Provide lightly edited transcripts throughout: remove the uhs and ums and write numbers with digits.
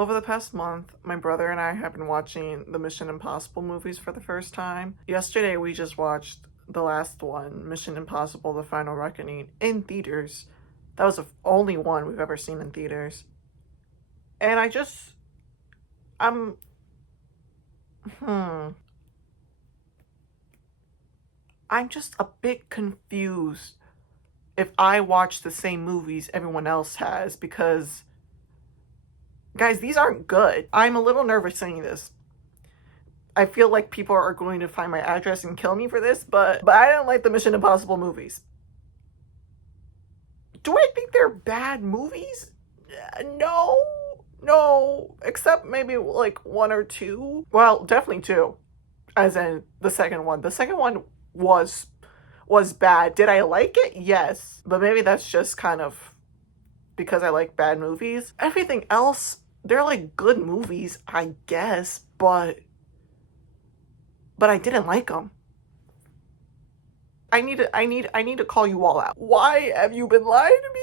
Over the past month, my brother and I have been watching the Mission Impossible movies for the first time. Yesterday, we just watched the last one, Mission Impossible: The Final Reckoning, in theaters. That was the only one we've ever seen in theaters. And I'm, hmm, I'm just a bit confused if I watch the same movies everyone else has because, guys, these aren't good. I'm a little nervous saying this. I feel like people are going to find my address and kill me for this, but I don't like the Mission Impossible movies. Do I think they're bad movies? No. No, except maybe like one or two. Well, definitely two. As in the second one. The second one was bad. Did I like it? Yes. But maybe that's just kind of because I like bad movies. Everything else, they're like good movies, I guess, but I didn't like them. I need to call you all out. Why have you been lying to me?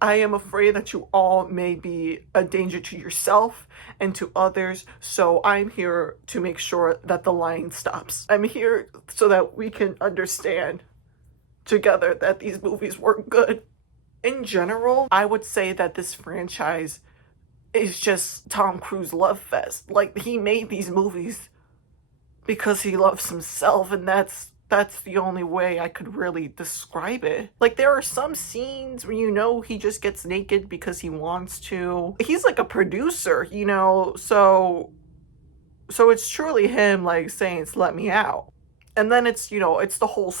I am afraid that you all may be a danger to yourself and to others, so I'm here to make sure that the lying stops. I'm here so that we can understand together that these movies weren't good. In general, I would say that this franchise is just Tom Cruise love fest. Like, he made these movies because he loves himself, and that's the only way I could really describe it. Like, there are some scenes where he just gets naked because he wants to. He's like a producer, so it's truly him like saying, "Let me out." And then it's the whole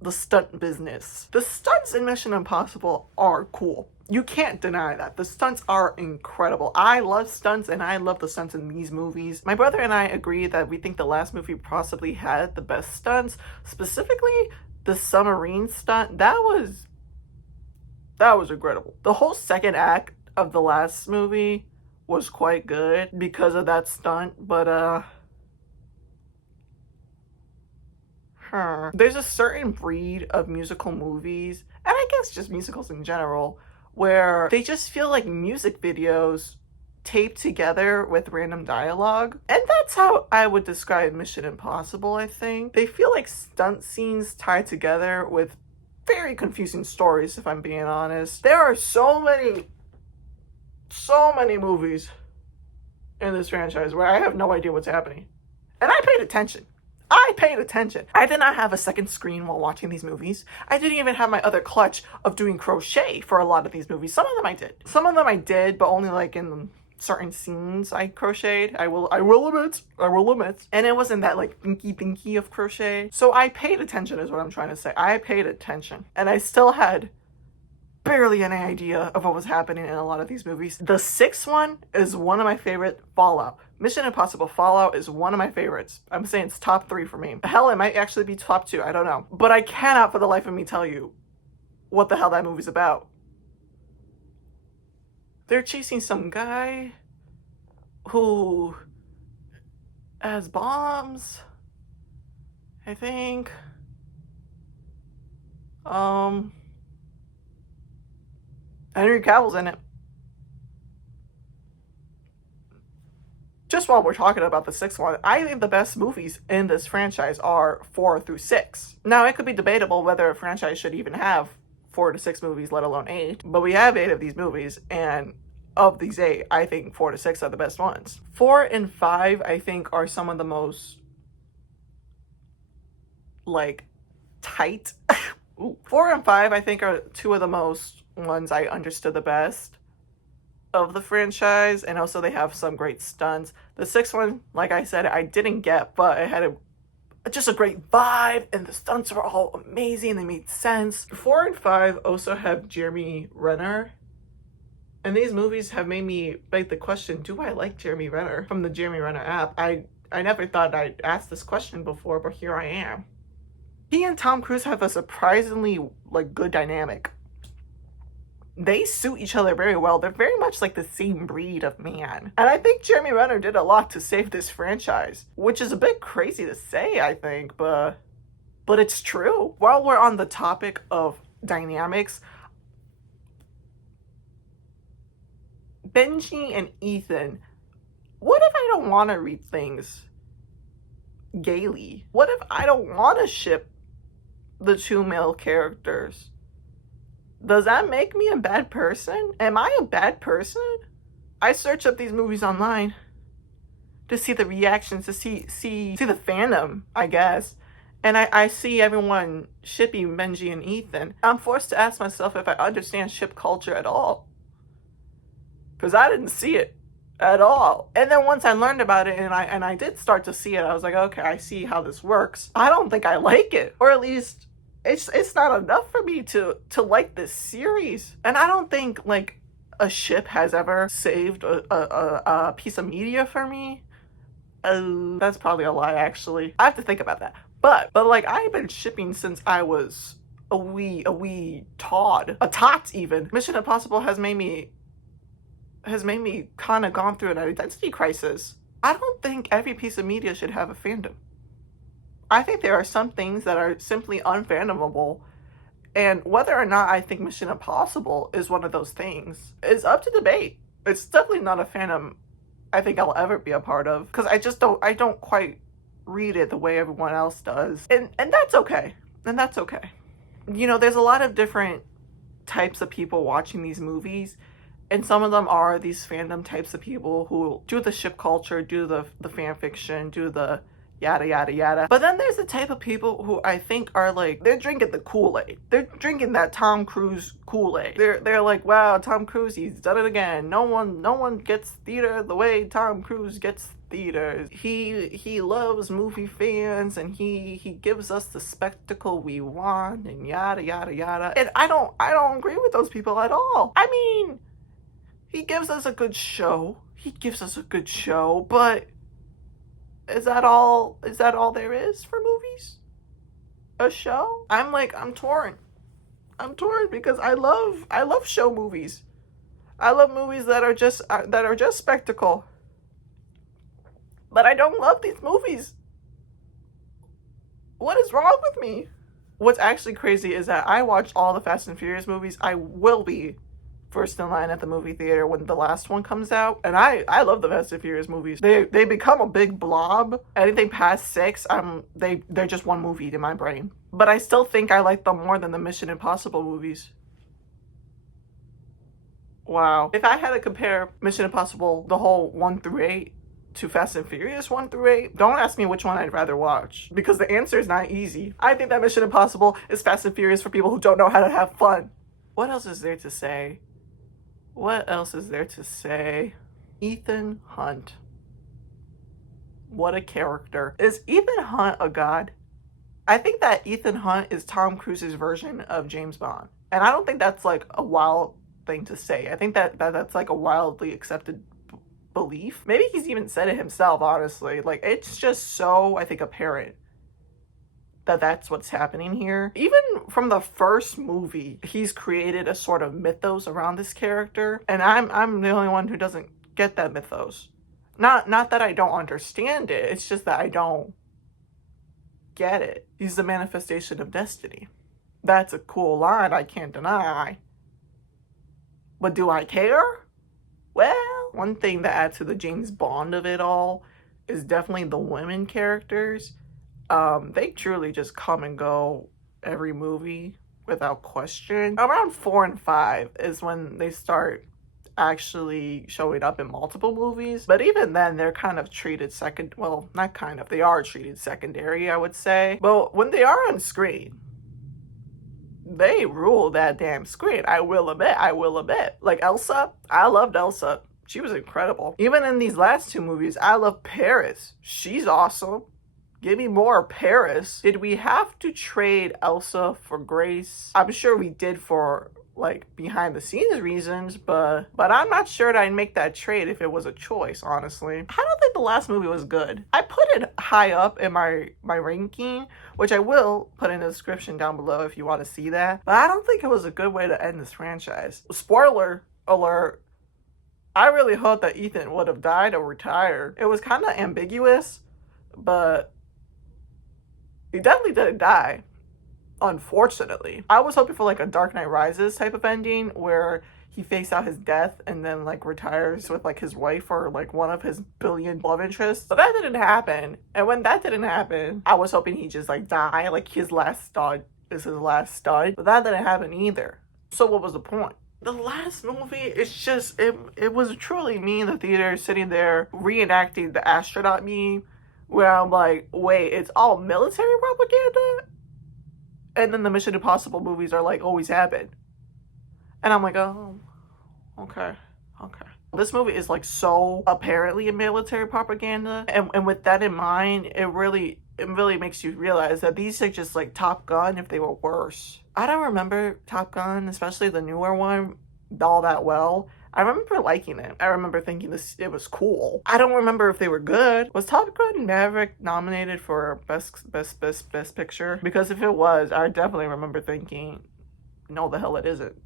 the stunt business. The stunts in Mission Impossible are cool. You can't deny that. The stunts are incredible. I love stunts, and I love the stunts in these movies. My brother and I agree that we think the last movie possibly had the best stunts. Specifically, the submarine stunt. That was incredible. The whole second act of the last movie was quite good because of that stunt, but there's a certain breed of musical movies, and I guess just musicals in general, where they just feel like music videos taped together with random dialogue. And that's how I would describe Mission Impossible, I think. They feel like stunt scenes tied together with very confusing stories, if I'm being honest. There are so many movies in this franchise where I have no idea what's happening. And I paid attention. I did not have a second screen while watching these movies. I didn't even have my other clutch of doing crochet for a lot of these movies. Some of them I did, but only like in certain scenes I crocheted. I will admit. And it wasn't that like thinky of crochet. So I paid attention is what I'm trying to say. I paid attention. And I still had barely any idea of what was happening in a lot of these movies. The sixth one is one of my favorite. Fallout. Mission Impossible Fallout is one of my favorites. I'm saying it's top 3 for me. Hell, it might actually be top 2. I don't know. But I cannot for the life of me tell you what the hell that movie's about. They're chasing some guy who has bombs, I think. Henry Cavill's in it. Just while we're talking about the sixth one, I think the best movies in this franchise are 4 through 6. Now, it could be debatable whether a franchise should even have 4 to 6 movies, let alone 8. But we have 8 of these movies, and of these 8, I think 4 to 6 are the best ones. 4 and 5, I think, are some of the most, like, tight. 4 and 5, I think, are 2 of the most ones I understood the best of the franchise, and also they have some great stunts. The 6th one, like I said, I didn't get, but it had just a great vibe, and the stunts were all amazing. They made sense. 4 and 5 also have Jeremy Renner, and these movies have made me beg the question, do I like Jeremy Renner? From the Jeremy Renner app. I never thought I'd ask this question before, but here I am. He and Tom Cruise have a surprisingly good dynamic. They suit each other very well. They're very much like the same breed of man. And I think Jeremy Renner did a lot to save this franchise, which is a bit crazy to say, I think, but it's true. While we're on the topic of dynamics, Benji and Ethan, what if I don't want to read things gaily? What if I don't want to ship the two male characters? Does that make me a bad person? Am I a bad person? I search up these movies online to see the reactions, to see the fandom, I guess. And I see everyone shipping Benji and Ethan. I'm forced to ask myself if I understand ship culture at all. Because I didn't see it at all. And then once I learned about it and I did start to see it, I was like, okay, I see how this works. I don't think I like it. Or at least it's not enough for me to like this series. And I don't think like a ship has ever saved a piece of media for me. That's probably a lie, actually. I have to think about that. But like, I've been shipping since I was a wee tot even. Mission Impossible has made me kind of gone through an identity crisis. I don't think every piece of media should have a fandom. I think there are some things that are simply unfathomable, and whether or not I think Mission Impossible is one of those things is up to debate. It's definitely not a fandom I think I'll ever be a part of, because I don't quite read it the way everyone else does. And that's okay. And that's okay. You know, there's a lot of different types of people watching these movies, and some of them are these fandom types of people who do the ship culture, do the fan fiction, do the yada yada yada. But then there's the type of people who I think are like, they're drinking the Kool-Aid. They're drinking that Tom Cruise Kool-Aid. They're like, wow, Tom Cruise, he's done it again. No one gets theater the way Tom Cruise gets theater. He loves movie fans, and he gives us the spectacle we want, and yada yada yada. And I don't agree with those people at all. I mean, he gives us a good show. But is that all there is for movies? A show? I'm torn because I love show movies. I love movies that are just spectacle. But I don't love these movies. What is wrong with me? What's actually crazy is that I watched all the Fast and Furious movies. I will be first in line at the movie theater when the last one comes out. And I love the Fast and Furious movies. They become a big blob. Anything past 6, they're just one movie in my brain. But I still think I like them more than the Mission Impossible movies. Wow. If I had to compare Mission Impossible, the whole 1 through 8, to Fast and Furious 1 through 8, don't ask me which one I'd rather watch, because the answer is not easy. I think that Mission Impossible is Fast and Furious for people who don't know how to have fun. What else is there to say? Ethan Hunt. What a character. Is Ethan Hunt a god? I think that Ethan Hunt is Tom Cruise's version of James Bond. And I don't think that's like a wild thing to say. I think that's like a wildly accepted belief. Maybe he's even said it himself, honestly. Like, it's just so, I think, apparent that that's what's happening here. Even from the first movie, he's created a sort of mythos around this character, and I'm the only one who doesn't get that mythos. Not that I don't understand it, it's just that I don't get it. He's the manifestation of destiny. That's a cool line, I can't deny. But do I care? Well, one thing that adds to the James Bond of it all is definitely the women characters. They truly just come and go every movie without question. Around 4 and 5 is when they start actually showing up in multiple movies. But even then, they're kind of treated they are treated secondary, I would say. But when they are on screen, they rule that damn screen. I will admit. Like Elsa, I loved Elsa. She was incredible. Even in these last 2 movies, I love Paris. She's awesome. Give me more Paris. Did we have to trade Elsa for Grace? I'm sure we did for like behind the scenes reasons, but I'm not sure that I'd make that trade if it was a choice, honestly. I don't think the last movie was good. I put it high up in my ranking, which I will put in the description down below if you want to see that. But I don't think it was a good way to end this franchise. Spoiler alert. I really hope that Ethan would have died or retired. It was kind of ambiguous, but he definitely didn't die, unfortunately. I was hoping for like a Dark Knight Rises type of ending where he fakes out his death and then like retires with like his wife or like one of his billion love interests. But that didn't happen. And when that didn't happen, I was hoping he'd just like die, like his last stud is his last stud. But that didn't happen either. So what was the point? The last movie, it's just, it was truly me in the theater sitting there reenacting the astronaut meme where I'm like, wait, it's all military propaganda? And then the Mission Impossible movies are like always happen. And I'm like, oh, okay. This movie is like so apparently a military propaganda. And with that in mind, it really makes you realize that these are just like Top Gun if they were worse. I don't remember Top Gun, especially the newer one, all that well. I remember liking it. I remember thinking it was cool. I don't remember if they were good. Was Top Gun Maverick nominated for best picture? Because if it was, I definitely remember thinking, no, the hell it isn't.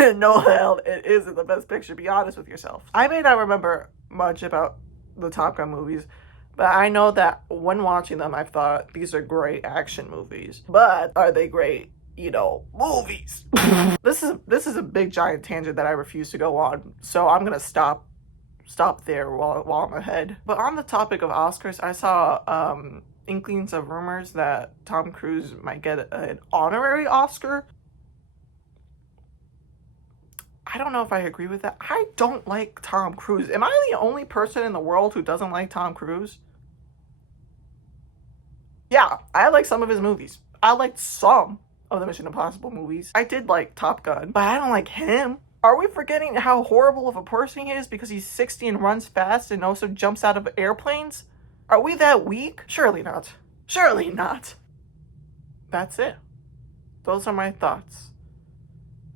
No, the hell it isn't the best picture. Be honest with yourself. I may not remember much about the Top Gun movies, but I know that when watching them, I thought these are great action movies. But are they great, movies? This is a big giant tangent that I refuse to go on. So I'm gonna stop there while I'm ahead. But on the topic of Oscars, I saw inklings of rumors that Tom Cruise might get an honorary Oscar. I don't know if I agree with that. I don't like Tom Cruise. Am I the only person in the world who doesn't like Tom Cruise? Yeah, I like some of his movies. I liked some of the Mission Impossible movies. I did like Top Gun, but I don't like him. Are we forgetting how horrible of a person he is because he's 60 and runs fast and also jumps out of airplanes? Are we that weak? Surely not. Surely not. That's it. Those are my thoughts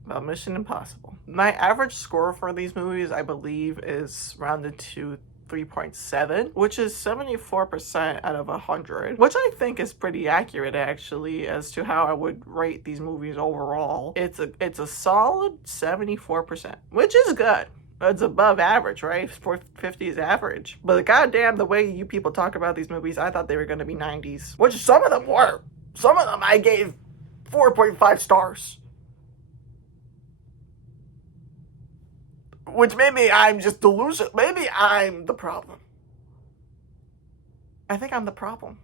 about Mission Impossible. My average score for these movies, I believe, is rounded to 3.7, which is 74% out of 100, which I think is pretty accurate actually as to how I would rate these movies overall. It's a solid 74%, which is good. It's above average, right? 450 is average. But goddamn, the way you people talk about these movies, I thought they were going to be 90s, which some of them were. Some of them I gave 4.5 stars. Which maybe I'm just delusional. Maybe I'm the problem. I think I'm the problem.